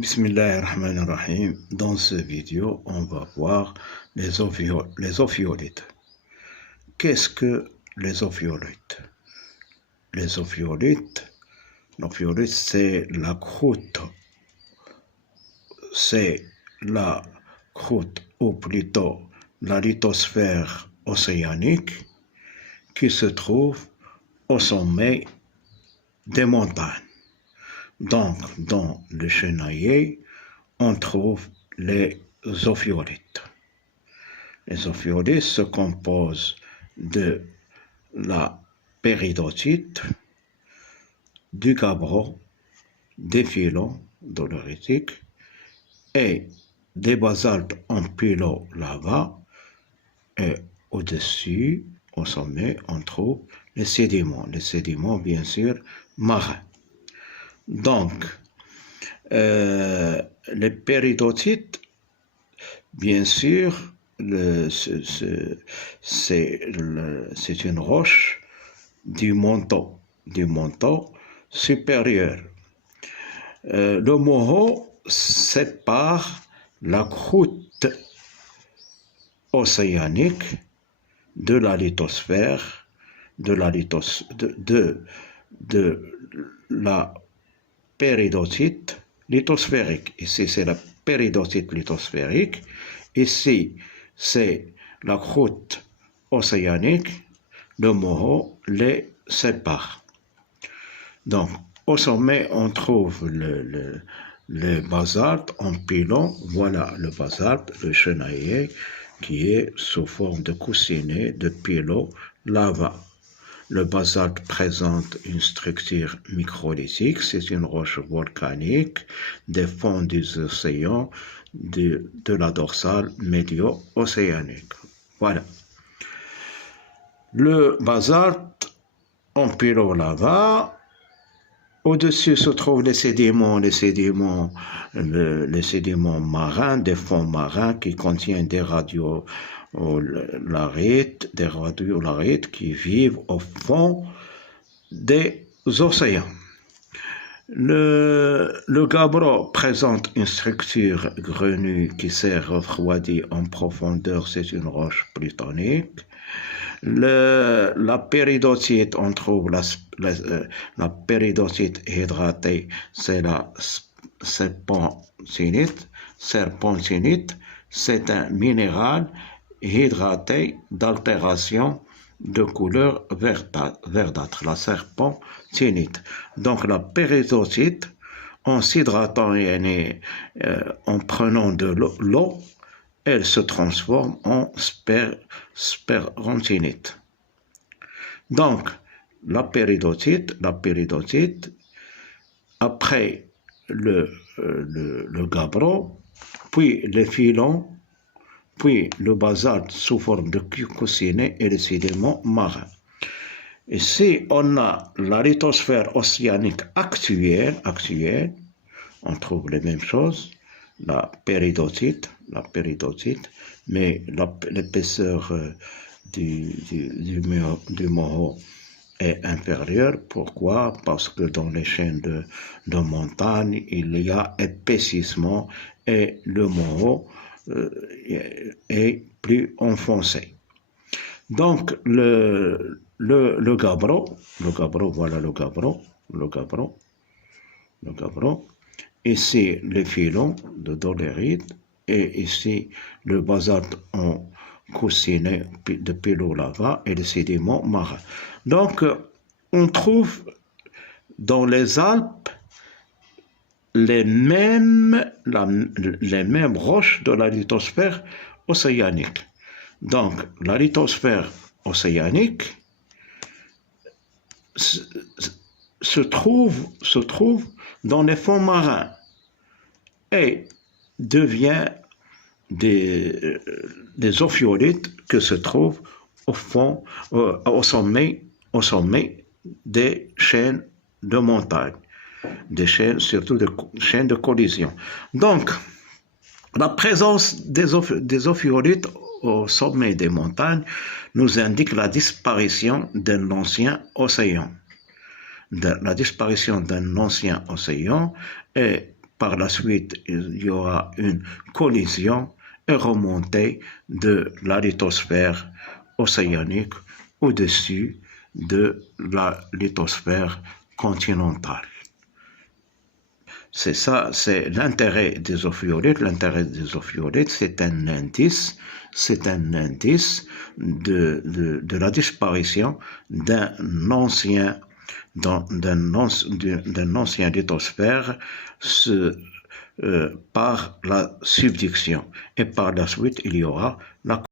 Bismillahirrahmanirrahim. Dans cette vidéo, on va voir les ophiolites. Qu'est-ce que les ophiolites? L'ophiolite, c'est la croûte. C'est la croûte, ou plutôt la lithosphère océanique, qui se trouve au sommet des montagnes. Donc, dans le chenalier, on trouve les ophiolites. Les ophiolites se composent de la péridotite, du gabbro, des filons doléritiques et des basaltes en pilo-lava. Et au-dessus, au sommet, on trouve les sédiments bien sûr marins. Donc, les péridotites, bien sûr, c'est une roche du manteau supérieur. Le morreau sépare la croûte océanique de la lithosphère, de la péridotite lithosphérique. Ici, c'est la péridotite lithosphérique. Ici, c'est la croûte océanique. Le morreau les sépare. Donc, au sommet, on trouve le basalte en pilon. Voilà le basalte, le chenalier, qui est sous forme de coussinet de pilo-lava. Le basalte présente une structure microlithique, c'est une roche volcanique des fonds des océans de la dorsale médio-océanique. Voilà. Le basalte en pilo-lava, au-dessus se trouvent les sédiments marins, des fonds marins qui contiennent des radiolarites qui vivent au fond des océans. Le gabbro présente une structure grenue qui s'est refroidie en profondeur, c'est une roche plutonique. La péridotite, on trouve la péridotite hydratée, c'est la serpentinite. C'est un minéral hydraté d'altération de couleur verdâtre, la serpentinite. Donc la péridotite, en s'hydratant et en prenant de l'eau, elle se transforme en spermontinite. Donc, la péridotite, après le gabbro, puis les filons, puis le basalte sous forme de coussinet et les sédiments marins. Ici, on a la lithosphère océanique actuelle, on trouve les mêmes choses, la péridotite, mais l'épaisseur du morreau est inférieure. Pourquoi? Parce que dans les chaînes de montagne, il y a épaississement et le morreau est plus enfoncé. Donc, le gabbro, voilà le gabbro. Ici, les filons de dolérite et ici, le basalte en coussinet de pilo-lava et les sédiments marins. Donc, on trouve dans les Alpes les mêmes roches de la lithosphère océanique. Donc, la lithosphère océanique se trouve dans les fonds marins et devient des ophiolites que se trouvent au sommet des chaînes de montagne, surtout des chaînes de collision. Donc, la présence des ophiolites au sommet des montagnes nous indique la disparition d'un ancien océan. La disparition d'un ancien océan est Par la suite, il y aura une collision et remontée de la lithosphère océanique au-dessus de la lithosphère continentale. C'est ça, c'est l'intérêt des ophiolites. L'intérêt des ophiolites, c'est un indice de la disparition d'un ancien lithosphère par la subduction. Et par la suite, il y aura la